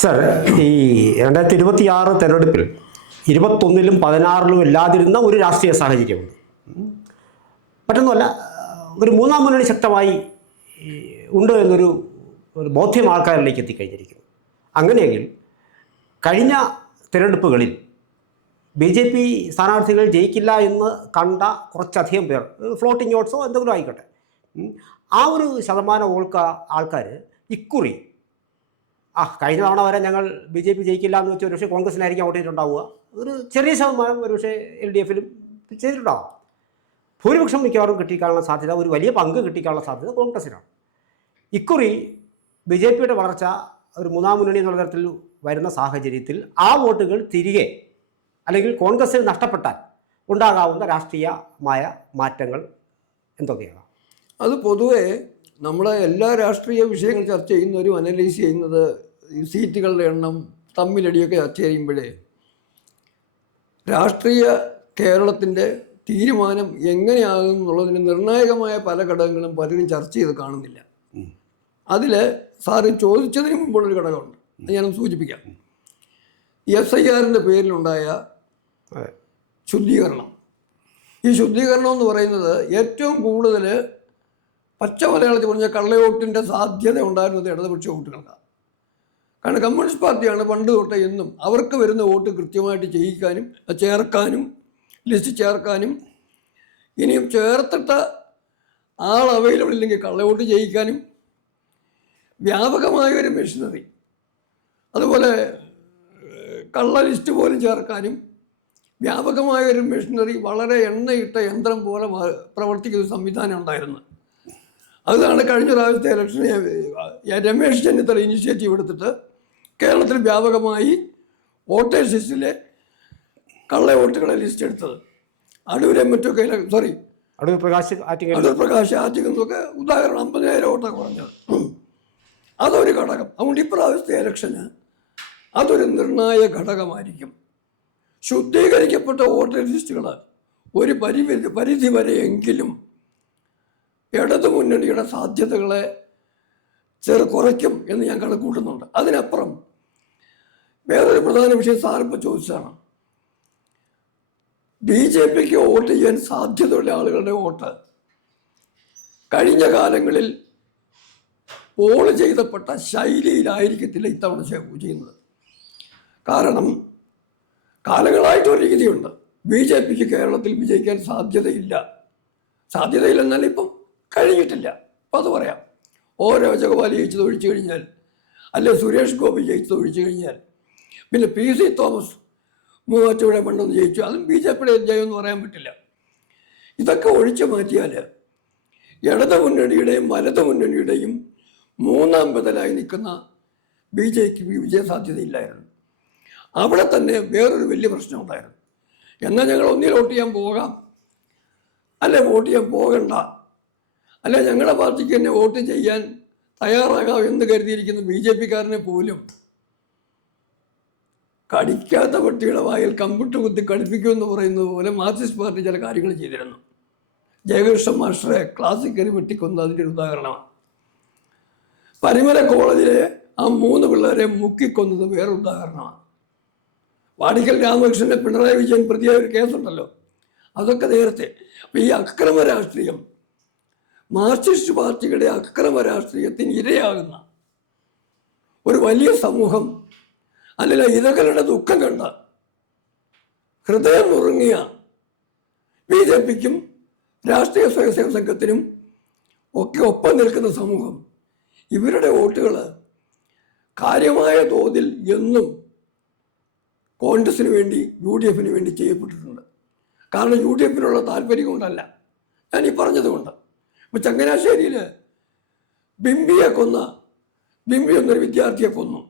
Sir, ഈ 2026 തെരഞ്ഞെടുപ്പിൽ 21-ലും 16-ലും ഇല്ലാതിരുന്ന ഒരു രാഷ്ട്രീയ സാഹചര്യമുണ്ട്. മറ്റൊന്നുമല്ല, ഒരു മൂന്നാം മുന്നണി ശക്തമായി ഉണ്ട് എന്നൊരു ബോധ്യം ആൾക്കാരിലേക്ക് എത്തിക്കഴിഞ്ഞിരിക്കുന്നു. അങ്ങനെയെങ്കിൽ കഴിഞ്ഞ തിരഞ്ഞെടുപ്പുകളിൽ BJP സ്ഥാനാർത്ഥികൾ ജയിക്കില്ല എന്ന് കണ്ട കുറച്ചധികം പേർ, ഫ്ലോട്ടിംഗ് വോട്ട്സോ എന്തെങ്കിലും ആയിക്കോട്ടെ, ആ ഒരു ശതമാനം ആൾക്കാർ ഇക്കുറി കഴിഞ്ഞ തവണ വരെ ഞങ്ങൾ BJP ജയിക്കില്ല എന്ന് വെച്ചാൽ ഒരുപക്ഷെ കോൺഗ്രസിനായിരിക്കും വോട്ട് ചെയ്തിട്ടുണ്ടാവുക, ഒരു ചെറിയ ശതമാനം ഒരുപക്ഷെ LDFിലും ചെയ്തിട്ടുണ്ടാവും. ഭൂരിപക്ഷം മിക്കവാറും കിട്ടിക്കാനുള്ള സാധ്യത, ഒരു വലിയ പങ്ക് കിട്ടിക്കാനുള്ള സാധ്യത കോൺഗ്രസിനാണ്. ഇക്കുറി BJPയുടെ വളർച്ച ഒരു മൂന്നാം മുന്നണി എന്നുള്ള തരത്തിൽ വരുന്ന സാഹചര്യത്തിൽ ആ വോട്ടുകൾ തിരികെ അല്ലെങ്കിൽ കോൺഗ്രസിന് നഷ്ടപ്പെട്ടാൽ ഉണ്ടാകാവുന്ന രാഷ്ട്രീയമായ മാറ്റങ്ങൾ എന്തൊക്കെയാണ്? അത് പൊതുവെ നമ്മളെ എല്ലാ രാഷ്ട്രീയ വിഷയങ്ങൾ ചർച്ച ചെയ്യുന്നവരും അനലൈസ് ചെയ്യുന്നത് ഈ സീറ്റുകളുടെ എണ്ണം തമ്മിലടിയൊക്കെ ചർച്ച ചെയ്യുമ്പോഴേ രാഷ്ട്രീയ കേരളത്തിൻ്റെ തീരുമാനം എങ്ങനെയാകും എന്നുള്ളതിന് നിർണായകമായ പല ഘടകങ്ങളും പലരും ചർച്ച ചെയ്ത് കാണുന്നില്ല. അതിൽ സാറ് ചോദിച്ചതിന് മുമ്പുള്ളൊരു ഘടകമുണ്ട്, അത് ഞാനൊന്ന് സൂചിപ്പിക്കാം. SIRൻ്റെ പേരിലുണ്ടായ ശുദ്ധീകരണം. ഈ ശുദ്ധീകരണം എന്ന് പറയുന്നത് ഏറ്റവും കൂടുതൽ പച്ച മലയാളത്തിൽ പറഞ്ഞാൽ കള്ളവോട്ടിൻ്റെ സാധ്യത ഉണ്ടായിരുന്നത് ഇടതുപക്ഷ വോട്ടുകൾക്കാണ്. കാരണം കമ്മ്യൂണിസ്റ്റ് പാർട്ടിയാണ് പണ്ട് തൊട്ടേ എന്നും അവർക്ക് വരുന്ന വോട്ട് കൃത്യമായിട്ട് ചെയ്യിക്കാനും ചേർക്കാനും ലിസ്റ്റ് ചേർക്കാനും ഇനിയും ചേർത്തിട്ട ആൾ അവൈലബിൾ ഇല്ലെങ്കിൽ കള്ളവോട്ട് ചെയ്യിക്കാനും വ്യാപകമായൊരു മെഷീനറി, അതുപോലെ കള്ള ലിസ്റ്റ് പോലും ചേർക്കാനും വ്യാപകമായൊരു മെഷീനറി, വളരെ എണ്ണയിട്ട യന്ത്രം പോലെ പ്രവർത്തിക്കുന്ന സംവിധാനം ഉണ്ടായിരുന്നു. അതാണ് കഴിഞ്ഞ പ്രാവശ്യത്തെ ഇലക്ഷന് രമേശ് ചെന്നിത്തല ഇനിഷ്യേറ്റീവ് എടുത്തിട്ട് കേരളത്തിൽ വ്യാപകമായി വോട്ടേഴ്സ് ലിസ്റ്റിലെ കള്ള വോട്ടുകളെ ലിസ്റ്റ് എടുത്തത്. അടൂരെ മറ്റൊക്കെ അടൂർ പ്രകാശ് ആറ്റിങ്ങൊക്കെ ഉദാഹരണം 50,000 വോട്ടാണ് കുറഞ്ഞത്. അതൊരു ഘടകം. അതുകൊണ്ട് ഇപ്രാവശ്യത്തെ ഇലക്ഷന് അതൊരു നിർണായക ഘടകമായിരിക്കും. ശുദ്ധീകരിക്കപ്പെട്ട വോട്ടേഴ്സ് ലിസ്റ്റുകൾ ഒരു പരിധി വരെയെങ്കിലും ഇടതു മുന്നണിയുടെ സാധ്യതകളെ കുറയ്ക്കും എന്ന് ഞാൻ കണക്കൂട്ടുന്നുണ്ട്. അതിനപ്പുറം വേറൊരു പ്രധാന വിഷയം സാറിപ്പോൾ ചോദിച്ചതാണ്. BJPക്ക് വോട്ട് ചെയ്യാൻ സാധ്യതയുള്ള ആളുകളുടെ വോട്ട് കഴിഞ്ഞ കാലങ്ങളിൽ പോൾ ചെയ്തപ്പെട്ട ശൈലിയിലായിരിക്കത്തില്ല ഇത്തവണ ചെയ്യുന്നത്. കാരണം കാലങ്ങളായിട്ടൊരു രീതിയുണ്ട്. BJPക്ക് കേരളത്തിൽ വിജയിക്കാൻ സാധ്യതയില്ലെന്നാൽ ഇപ്പം കഴിഞ്ഞിട്ടില്ല. അപ്പം അത് പറയാം. രാജഗോപാൽ ജയിച്ചത് ഒഴിച്ചു കഴിഞ്ഞാൽ, അല്ലെ സുരേഷ് ഗോപി ജയിച്ചത് ഒഴിച്ചു കഴിഞ്ഞാൽ, പിന്നെ PC തോമസ് മൂവാറ്റുപുഴ പണ്ടൊന്ന് ജയിച്ചു, അതും BJPയുടെ ജയമെന്ന് പറയാൻ പറ്റില്ല. ഇതൊക്കെ ഒഴിച്ചു മാറ്റിയാൽ ഇടതു മുന്നണിയുടെയും വലതു മുന്നണിയുടെയും മൂന്നാം ബദലായി നിൽക്കുന്ന BJPക്ക് വിജയ സാധ്യതയില്ലായിരുന്നു. അവിടെ തന്നെ വേറൊരു വലിയ പ്രശ്നം ഉണ്ടായിരുന്നു. എന്നാൽ ഞങ്ങൾ ഒന്നിൽ വോട്ട് ചെയ്യാൻ പോകാം, അല്ലെ വോട്ട് ചെയ്യാൻ പോകണ്ട, അല്ലെ ഞങ്ങളുടെ പാർട്ടിക്ക് തന്നെ വോട്ട് ചെയ്യാൻ തയ്യാറാകാം എന്ന് കരുതിയിരിക്കുന്ന BJPക്കാരനെ പോലും കടിക്കാത്ത പട്ടിയുടെ വായിൽ കമ്പിട്ട് കുത്തി കടിപ്പിക്കുമെന്ന് പറയുന്നത് പോലെ മാർക്സിസ്റ്റ് പാർട്ടി ചില കാര്യങ്ങൾ ചെയ്തിരുന്നു. ജയകൃഷ്ണൻ മാസ്റ്ററെ ക്ലാസ്സിൽ കയറി വെട്ടിക്കൊന്നത് അതിൻ്റെ ഒരു ഉദാഹരണമാണ്. പരിമല കോളേജിലെ ആ 3 പിള്ളേരെ മുക്കിക്കൊന്നത് വേറെ ഉദാഹരണമാണ്. വാടിക്കൽ രാമകൃഷ്ണനെ പിണറായി വിജയൻ പ്രതിയായ ഒരു കേസുണ്ടല്ലോ, അതൊക്കെ നേരത്തെ. അപ്പം ഈ അക്രമ രാഷ്ട്രീയം, മാർക്സിസ്റ്റ് പാർട്ടിയുടെ അക്രമ രാഷ്ട്രീയത്തിന് ഇരയാകുന്ന ഒരു വലിയ സമൂഹം, അല്ലെങ്കിൽ ഇരകളുടെ ദുഃഖം കണ്ട ഹൃദയം നുറുങ്ങിയ BJPക്കും രാഷ്ട്രീയ സ്വയംസേവക സംഘത്തിനും ഒക്കെ ഒപ്പം നിൽക്കുന്ന സമൂഹം, ഇവരുടെ വോട്ടുകൾ കാര്യമായ തോതിൽ എന്നും കോൺഗ്രസിന് വേണ്ടി UDFന് വേണ്ടി ചെയ്യപ്പെട്ടിട്ടുണ്ട്. കാരണം UDFനുള്ള താല്പര്യം കൊണ്ടല്ല, ഞാൻ ഈ പറഞ്ഞതുകൊണ്ട്. ഇപ്പം ചങ്ങനാശ്ശേരിയിൽ ബിംബി എന്നൊരു വിദ്യാർത്ഥിയെ കൊന്നു,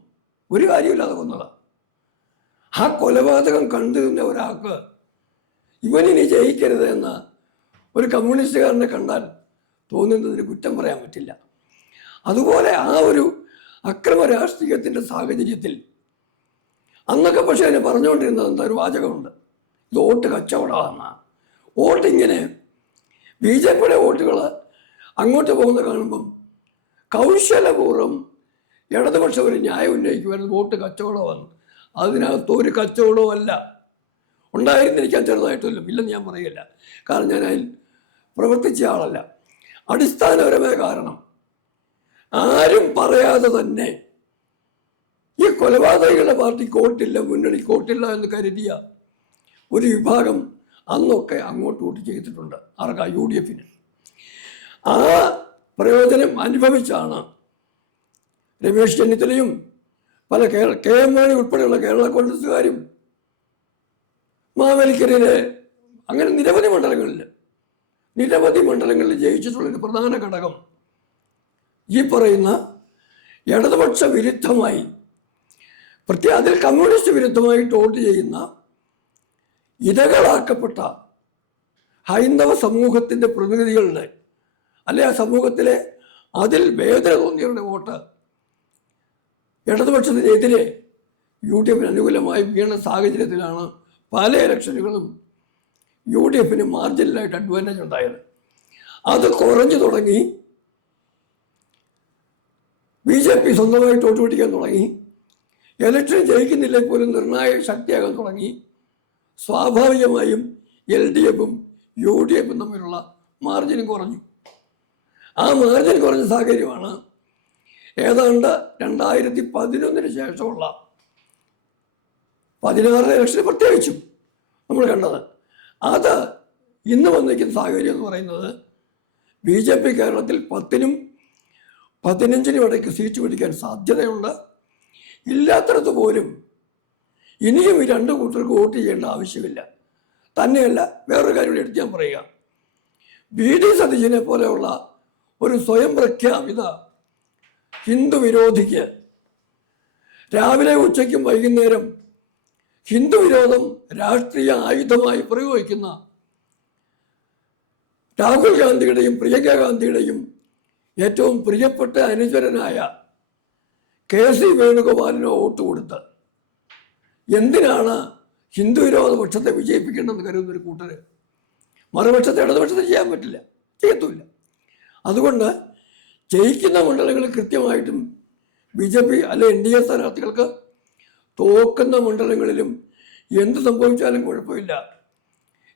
ഒരു കാര്യമില്ലാതെ കൊന്നതാണ്. ആ കൊലപാതകം കണ്ടിരുന്ന ഒരാൾക്ക് ഇവനിനി ജയിക്കരുത് എന്ന ഒരു കമ്മ്യൂണിസ്റ്റുകാരനെ കണ്ടാൽ തോന്നുന്നതിന് കുറ്റം പറയാൻ പറ്റില്ല. അതുപോലെ ആ ഒരു അക്രമ രാഷ്ട്രീയത്തിൻ്റെ സാഹചര്യത്തിൽ അന്നൊക്കെ പക്ഷേ അതിനെ പറഞ്ഞുകൊണ്ടിരുന്നത് എന്താ ഒരു വാചകമുണ്ട്, ഇത് വോട്ട് കച്ചവടമാണ്. വോട്ടിങ്ങനെ BJPയുടെ വോട്ടുകൾ അങ്ങോട്ട് പോകുന്ന കാണുമ്പം കൗശലപൂർവ്വം ഇടതുപക്ഷം ഒരു ന്യായം ഉന്നയിക്കുമായിരുന്നു, വോട്ട് കച്ചവടമാണ്. അതിനകത്ത് ഒരു കച്ചവടവും അല്ല ഉണ്ടായിരുന്നിരിക്കാൻ, ചെറുതായിട്ടില്ല, ഇല്ലെന്ന് ഞാൻ പറയില്ല, കാരണം ഞാൻ അതിൽ പ്രവർത്തിച്ച ആളല്ല. അടിസ്ഥാനപരമായ കാരണം ആരും പറയാതെ തന്നെ ഈ കൊലപാതകങ്ങളുടെ പാർട്ടിക്ക് വോട്ടില്ല, മുന്നണിക്ക് വോട്ടില്ല എന്ന് കരുതിയ ഒരു വിഭാഗം അന്നൊക്കെ അങ്ങോട്ട് വോട്ട് ചെയ്തിട്ടുണ്ട്. ആർക്കാ? UDF-ന്. ആ പ്രയോജനം അനുഭവിച്ചാണ് രമേശ് ചെന്നിത്തലയും പല KM മാണി ഉൾപ്പെടെയുള്ള കേരള കോൺഗ്രസ്സുകാരും മാവേലിക്കരയിലെ അങ്ങനെ നിരവധി മണ്ഡലങ്ങളിൽ ജയിച്ചിട്ടുള്ളൊരു പ്രധാന ഘടകം ഈ പറയുന്ന ഇടതുപക്ഷ വിരുദ്ധമായി, അതിൽ കമ്മ്യൂണിസ്റ്റ് വിരുദ്ധമായിട്ട് വോട്ട് ചെയ്യുന്ന ഇരകളാക്കപ്പെട്ട ഹൈന്ദവ സമൂഹത്തിൻ്റെ പ്രതിനിധികളുടെ, അല്ലെ ആ സമൂഹത്തിലെ അതിൽ വേദന തോന്നിയവരുടെ വോട്ട് ഇടതുപക്ഷത്തിനെതിരെ UDF-ന് അനുകൂലമായി വീണ സാഹചര്യത്തിലാണ് പല ഇലക്ഷനുകളും UDF-ന് മാർജിനലായിട്ട് അഡ്വാൻറ്റേജ് ഉണ്ടായത്. അത് കുറഞ്ഞു തുടങ്ങി, BJP സ്വന്തമായിട്ട് വോട്ട് പിടിക്കാൻ തുടങ്ങി, ഇലക്ഷൻ ജയിക്കുന്നില്ലേ പോലും നിർണായക ശക്തിയാകാൻ തുടങ്ങി. സ്വാഭാവികമായും LDF-ഉം UDF-ഉം തമ്മിലുള്ള മാർജിനും കുറഞ്ഞു. ആ മാർജിൻ കുറഞ്ഞ സാഹചര്യമാണ് ഏതാണ്ട് 2011 ശേഷമുള്ള 16 ഇലക്ഷന് പ്രത്യേകിച്ചും നമ്മൾ കണ്ടത്. അത് ഇന്ന് വന്നിരിക്കുന്ന സാഹചര്യം എന്ന് പറയുന്നത് BJP കേരളത്തിൽ 10-നും 15-നും ഇടയ്ക്ക് സീറ്റ് പിടിക്കാൻ സാധ്യതയുണ്ട്. ഇല്ലാത്തടത്ത് പോലും ഇനിയും ഈ രണ്ട് കൂട്ടർക്ക് വോട്ട് ചെയ്യേണ്ട ആവശ്യമില്ല. തന്നെയല്ല, വേറൊരു കാര്യം കൂടി എടുത്ത് ഞാൻ പറയുക. VD സതീശനെ പോലെയുള്ള ഒരു സ്വയം പ്രഖ്യാപിത ഹിന്ദു വിരോധിക്ക് രാവിലെ ഉച്ചയ്ക്കും വൈകുന്നേരം ഹിന്ദു വിരോധം രാഷ്ട്രീയ ആയുധമായി പ്രയോഗിക്കുന്ന രാഹുൽ ഗാന്ധിയുടെയും പ്രിയങ്ക ഗാന്ധിയുടെയും ഏറ്റവും പ്രിയപ്പെട്ട അനുചരനായ KC വേണുഗോപാലിനോ വോട്ട് കൊടുത്ത് എന്തിനാണ് ഹിന്ദു വിരോധ പക്ഷത്തെ വിജയിപ്പിക്കേണ്ടതെന്ന് കരുതുന്നൊരു കൂട്ടർ മറുപക്ഷത്തെ ഇടതുപക്ഷത്തെ ചെയ്യാൻ പറ്റില്ല, ചെയ്യത്തുമില്ല. അതുകൊണ്ട് ജയിക്കുന്ന മണ്ഡലങ്ങളിൽ കൃത്യമായിട്ടും BJP അല്ലെ NDA സ്ഥാനാർത്ഥികൾക്ക് തോക്കുന്ന മണ്ഡലങ്ങളിലും എന്ത് സംഭവിച്ചാലും കുഴപ്പമില്ല,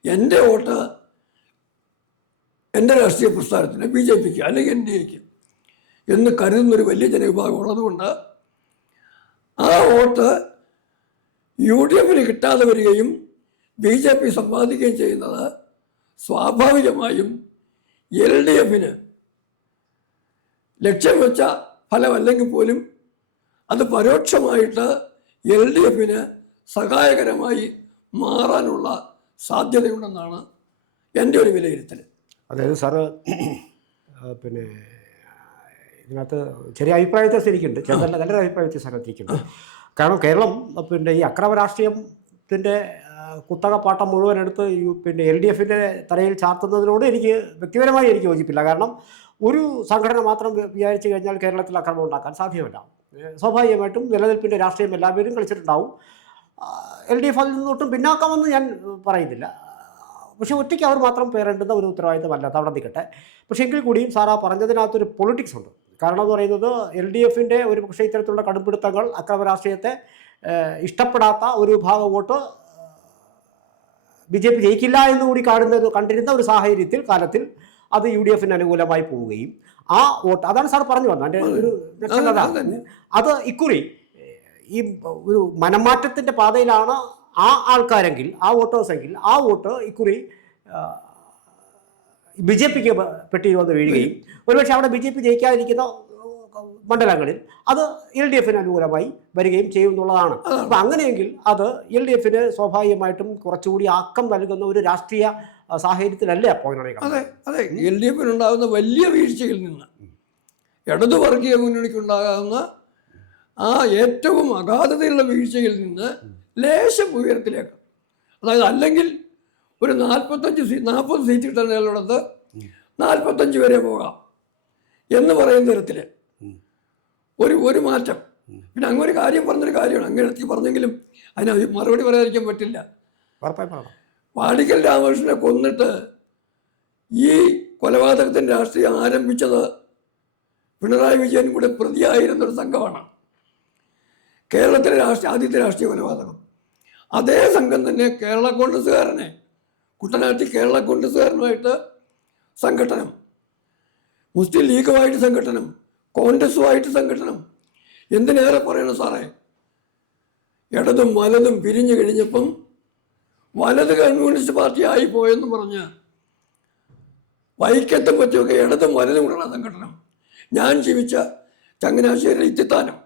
എൻ്റെ വോട്ട് എൻ്റെ രാഷ്ട്രീയ പ്രസ്ഥാനത്തിന് BJPക്ക് അല്ലെങ്കിൽ NDAക്ക് എന്ന് കരുതുന്നൊരു വലിയ ജനവിഭാഗം ഉള്ളതുകൊണ്ട് ആ വോട്ട് UDF-ന് കിട്ടാതെ വരികയും BJP സമ്പാദിക്കുകയും ചെയ്യുന്നത് സ്വാഭാവികമായും LDF-ന് ലക്ഷ്യം വെച്ച ഫലമല്ലെങ്കിൽ പോലും അത് പരോക്ഷമായിട്ട് LDF-ന് സഹായകരമായി മാറാനുള്ള സാധ്യതയുണ്ടെന്നാണ് എൻ്റെ ഒരു വിലയിരുത്തൽ. അതായത് സാറ് പിന്നെ ഇതിനകത്ത് ചെറിയ അഭിപ്രായത്തെ ശരിക്കുണ്ട്, നല്ലൊരു അഭിപ്രായത്തെ സാറെത്തിക്കുന്നുണ്ട്. കാരണം കേരളം പിന്നെ ഈ അക്രമ രാഷ്ട്രീയത്തിൻ്റെ കുത്തകപ്പാട്ടം മുഴുവൻ എടുത്ത് പിന്നെ LDF-ൻ്റെ തലയിൽ ചാർത്തുന്നതിനോട് വ്യക്തിപരമായി എനിക്ക് യോജിപ്പില്ല. കാരണം ഒരു സംഘടന മാത്രം വിചാരിച്ചു കഴിഞ്ഞാൽ കേരളത്തിൽ അക്രമം ഉണ്ടാക്കാൻ സാധ്യമല്ല. സ്വാഭാവികമായിട്ടും നിലനിൽപ്പിൻ്റെ രാഷ്ട്രീയം എല്ലാവരും കളിച്ചിട്ടുണ്ടാവും. LDF അതിൽ നിന്നൊട്ടും പിന്നാക്കാമെന്ന് ഞാൻ പറയുന്നില്ല. പക്ഷേ ഒറ്റയ്ക്ക് അവർ മാത്രം പേരേണ്ടുന്ന ഒരു ഉത്തരവാദിത്തമല്ല, അവിടെ നിൽക്കട്ടെ. പക്ഷേ എങ്കിൽ കൂടിയും സാറാ പറഞ്ഞതിനകത്തൊരു പൊളിറ്റിക്സ് ഉണ്ട്. കാരണം എന്ന് പറയുന്നത് LDF-ൻ്റെ ഒരു പക്ഷേ ഇത്തരത്തിലുള്ള കടുംപിടുത്തങ്ങൾ അക്രമ രാഷ്ട്രീയത്തെ ഇഷ്ടപ്പെടാത്ത ഒരു വിഭാഗം വോട്ട് BJP ജയിക്കില്ല എന്നുകൂടി കണ്ടിരുന്ന ഒരു കാലത്തിൽ അത് UDF-ന് അനുകൂലമായി പോവുകയും ആ വോട്ട്, അതാണ് സാർ പറഞ്ഞു വന്നത് എൻ്റെ ഒരു അത് ഇക്കുറി ഈ ഒരു മനംമാറ്റത്തിൻ്റെ പാതയിലാണ് ആ ആൾക്കാരെങ്കിൽ, ആ വോട്ടേഴ്സെങ്കിൽ ആ വോട്ട് ഇക്കുറി BJPക്ക് പെട്ടി വന്ന് വീഴുകയും ഒരുപക്ഷെ അവിടെ BJP ജയിക്കാതിരിക്കുന്ന മണ്ഡലങ്ങളിൽ അത് LDF-ന് അനുകൂലമായി വരികയും ചെയ്യുമെന്നുള്ളതാണ്. അപ്പം അങ്ങനെയെങ്കിൽ അത് LDF-ന് സ്വാഭാവികമായിട്ടും കുറച്ചുകൂടി ആക്കം നൽകുന്ന ഒരു രാഷ്ട്രീയ സാഹചര്യത്തിലല്ലേ അപ്പോൾ അതെ LDF-നുണ്ടാകുന്ന വലിയ വീഴ്ചയിൽ നിന്ന് ഇടതുവർഗീയ മുന്നണിക്കുണ്ടാകാവുന്ന ആ ഏറ്റവും അഗാധതയുള്ള വീഴ്ചയിൽ നിന്ന് ലേശം ഉയരത്തിലേക്ക്, അതായത് അല്ലെങ്കിൽ ഒരു 40 സീറ്റ് കിട്ടുന്നിടത്ത് 45 വരെ പോകാം എന്ന് പറയുന്ന തരത്തിൽ ഒരു മാറ്റം. പിന്നെ അങ്ങനെ ഒരു കാര്യം പറഞ്ഞൊരു കാര്യമാണ്, അങ്ങനെ പറഞ്ഞെങ്കിലും അതിന് മറുപടി പറയാതിരിക്കാൻ പറ്റില്ല. വാടിക്കൽ രാമകൃഷ്ണനെ കൊന്നിട്ട് ഈ കൊലപാതകത്തിൻ്റെ രാഷ്ട്രീയം ആരംഭിച്ചത് പിണറായി വിജയൻ കൂടെ പ്രതിയായിരുന്നൊരു സംഘമാണ് കേരളത്തിലെ ആദ്യത്തെ രാഷ്ട്രീയ കൊലപാതകം. അതേ സംഘം തന്നെ കേരള കോൺഗ്രസ്സുകാരനെ, കുട്ടനാട്ടിൽ കേരള കോൺഗ്രസ്സുകാരനുമായിട്ട് സംഘട്ടനം, മുസ്ലിം ലീഗുമായിട്ട് സംഘട്ടനം, കോൺഗ്രസുമായിട്ട് സംഘട്ടനം. എന്തിനേറെ പറയണം സാറേ, ഇടതും വലതും പിരിഞ്ഞു കഴിഞ്ഞപ്പം വലത് കമ്മ്യൂണിസ്റ്റ് പാർട്ടി ആയി പോയെന്ന് പറഞ്ഞ് വൈക്കത്തും പറ്റിയൊക്കെ ഇടതും വലതും കൂടെയുള്ള സംഘടനം. ഞാൻ ജീവിച്ച ചങ്ങനാശ്ശേരി ഇത്തിത്താനം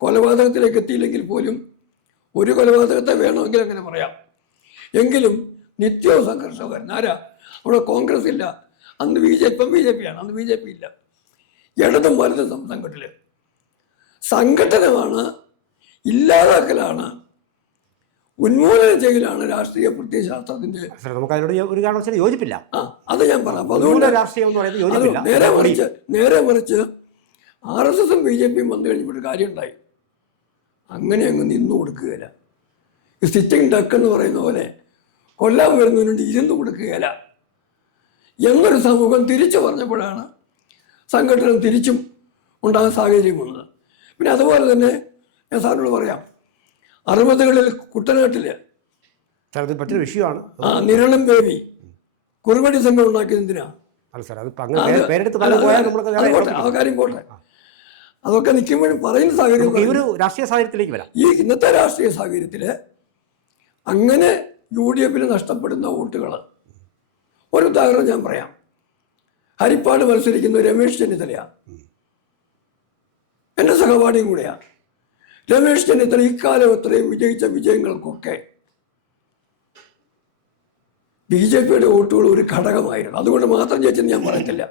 കൊലപാതകത്തിലേക്ക് എത്തിയില്ലെങ്കിൽ പോലും ഒരു കൊലപാതകത്തെ വേണമെങ്കിൽ അങ്ങനെ പറയാം. എങ്കിലും നിത്യവും സംഘർഷമായിരുന്നു. ആരാ അവിടെ? കോൺഗ്രസ് ഇല്ല അന്ന്, ഇപ്പം ബി ജെ പി ആണ്, അന്ന് ബി ജെ പി ഇല്ല. ഇടതും വലതും സംഘടനമാണ്, ഇല്ലാതാക്കലാണ്, ഉന്മൂലനം ചെയ്യലാണ് രാഷ്ട്രീയ പ്രത്യയശാസ്ത്രത്തിന്റെ. നമുക്ക് അതിനോട് ഒരു കാരണവശാലും യോജിപ്പില്ല. അത് ഞാൻ പറയാം. അപ്പൊ അതുകൊണ്ട് രാഷ്ട്രീയം എന്ന് പറയുന്നത് യോജിപ്പില്ല. നേരെ മറിച്ച് RSSും BJPയും വന്നു കഴിഞ്ഞപ്പോൾ ഒരു കാര്യം ഉണ്ടായി. അങ്ങനെ അങ്ങ് നിന്നു കൊടുക്കുകയില്ല. ഈ സിറ്റിംഗ് ഡക്ക് എന്ന് പറയുന്ന പോലെ കൊല്ലാൻ വരുന്നതിനുണ്ട് ഇരുന്ന് കൊടുക്കുകയില്ല എന്നൊരു സമൂഹം തിരിച്ചു പറഞ്ഞപ്പോഴാണ് സംഘടന തിരിച്ചും ഉണ്ടാകാൻ സാഹചര്യം വന്നത്. പിന്നെ അതുപോലെ തന്നെ ഞാൻ സാറിനോട് പറയാം, 60കളിൽ കുട്ടനാട്ടിൽ മറ്റൊരു വിഷയമാണ് നിരണം ബേബി കുറുവടി സംഘം ഉണ്ടാക്കിയത് എന്തിനാ? ആ കാര്യം പോട്ടെ, അതൊക്കെ നിൽക്കുമ്പോഴും പറയുന്ന സാഹചര്യം രാഷ്ട്രീയ സാഹചര്യത്തിലേക്ക് വരാം. ഈ ഇന്നത്തെ രാഷ്ട്രീയ സാഹചര്യത്തിൽ അങ്ങനെ UDF നഷ്ടപ്പെടുന്ന വോട്ടുകൾ, ഒരു ഉദാഹരണം ഞാൻ പറയാം. ഹരിപ്പാട് മത്സരിക്കുന്ന രമേശ് ചെന്നിത്തലയാണ്, എൻ്റെ സഹപാഠിയും കൂടെയാണ്. രമേശ് ചെന്നിത്തല ഇക്കാലം അത്രയും വിജയിച്ച വിജയങ്ങൾക്കൊക്കെ BJPയുടെ വോട്ടുകൾ ഒരു ഘടകമായിരുന്നു. അതുകൊണ്ട് മാത്രം ജയിച്ചെന്ന് ഞാൻ പറയത്തില്ല.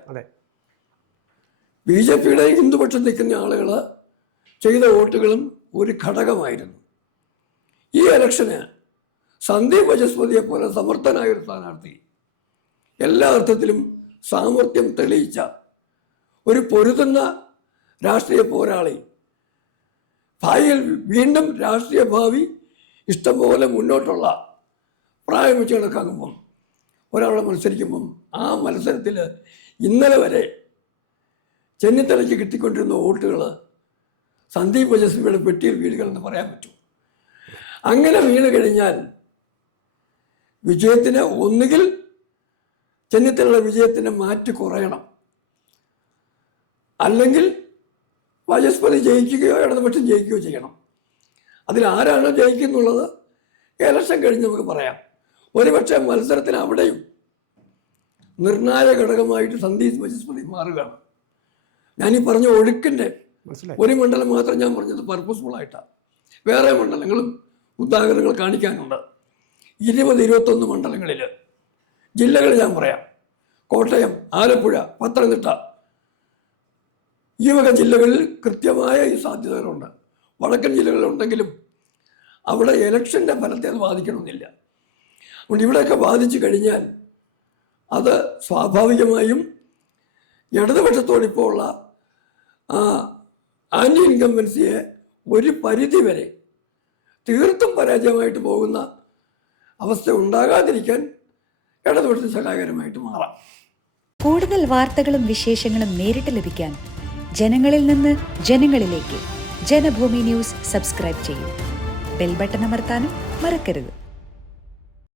BJPയുടെ ഹിന്ദുപക്ഷം നിൽക്കുന്ന ആളുകൾ ചെയ്ത വോട്ടുകളും ഒരു ഘടകമായിരുന്നു. ഈ ഇലക്ഷന് സന്ദീപ് ബജസ്പതിയെ പോലെ സമർത്ഥനായ ഒരു സ്ഥാനാർത്ഥി, എല്ലാ അർത്ഥത്തിലും സാമർത്ഥ്യം തെളിയിച്ച ഒരു പൊരുതുന്ന രാഷ്ട്രീയ പോരാളി, ഭാവിയിൽ വീണ്ടും രാഷ്ട്രീയ ഭാവി ഇഷ്ടംപോലെ മുന്നോട്ടുള്ള പ്രായം വെച്ച് കണക്കാക്കുമ്പം ഒരാളെ മത്സരിക്കുമ്പം ആ മത്സരത്തിൽ ഇന്നലെ വരെ ചെന്നിത്തലയ്ക്ക് കിട്ടിക്കൊണ്ടിരുന്ന വോട്ടുകൾ സന്ദീപ് ബജസ്വിയുടെ പെട്ടിയിൽ വീടുകളെന്ന് പറയാൻ പറ്റും. അങ്ങനെ വീണ് കഴിഞ്ഞാൽ വിജയത്തിന് ഒന്നുകിൽ ചെന്നിത്തലയുടെ വിജയത്തിന് മാറ്റ് കുറയണം, അല്ലെങ്കിൽ വാചസ്പതി ജയിക്കുകയോ ഇടതുപക്ഷം ജയിക്കുകയോ ചെയ്യണം. അതിലാരാണോ ജയിക്കുന്നുള്ളത് ഇലക്ഷൻ കഴിഞ്ഞ് നമുക്ക് പറയാം. ഒരുപക്ഷെ മത്സരത്തിന് അവിടെയും നിർണായക ഘടകമായിട്ട് സന്ദീപ് വാചസ്പതി മാറുകയാണ്. ഞാനീ പറഞ്ഞ ഒഴുക്കിൻ്റെ ഒരു മണ്ഡലം മാത്രം ഞാൻ പറഞ്ഞത് പർപ്പസ്ഫുള്ളായിട്ടാണ്. വേറെ മണ്ഡലങ്ങളും ഉദാഹരണങ്ങൾ കാണിക്കാനുണ്ട്. 20-21 മണ്ഡലങ്ങളിൽ ജില്ലകൾ ഞാൻ പറയാം. കോട്ടയം, ആലപ്പുഴ, പത്തനംതിട്ട, ഈ വക ജില്ലകളിൽ കൃത്യമായ ഈ സാധ്യതകളുണ്ട്. വടക്കൻ ജില്ലകളുണ്ടെങ്കിലും അവിടെ ഇലക്ഷൻ്റെ ഫലത്തെ അത് ബാധിക്കണമെന്നില്ല. അതുകൊണ്ട് ഇവിടെയൊക്കെ ബാധിച്ചു കഴിഞ്ഞാൽ അത് സ്വാഭാവികമായും ഇടതുപക്ഷത്തോടിപ്പോൾ ഉള്ള ആൻറ്റി ഇൻകംബൻസിയെ ഒരു പരിധി വരെ തീർത്തും പരാജയമായിട്ട് പോകുന്ന അവസ്ഥ ഉണ്ടാകാതിരിക്കാൻ ഇടതുപക്ഷത്തിന് സഹായകരമായിട്ട് മാറാം. കൂടുതൽ വാർത്തകളും വിശേഷങ്ങളും നേരിട്ട് ലഭിക്കാൻ ജനങ്ങളിൽ നിന്ന് ജനങ്ങളിലേക്ക് ജനഭൂമി ന്യൂസ് സബ്സ്ക്രൈബ് ചെയ്യൂ. ബെൽ ബട്ടൺ അമർത്താനും മറക്കരുത്.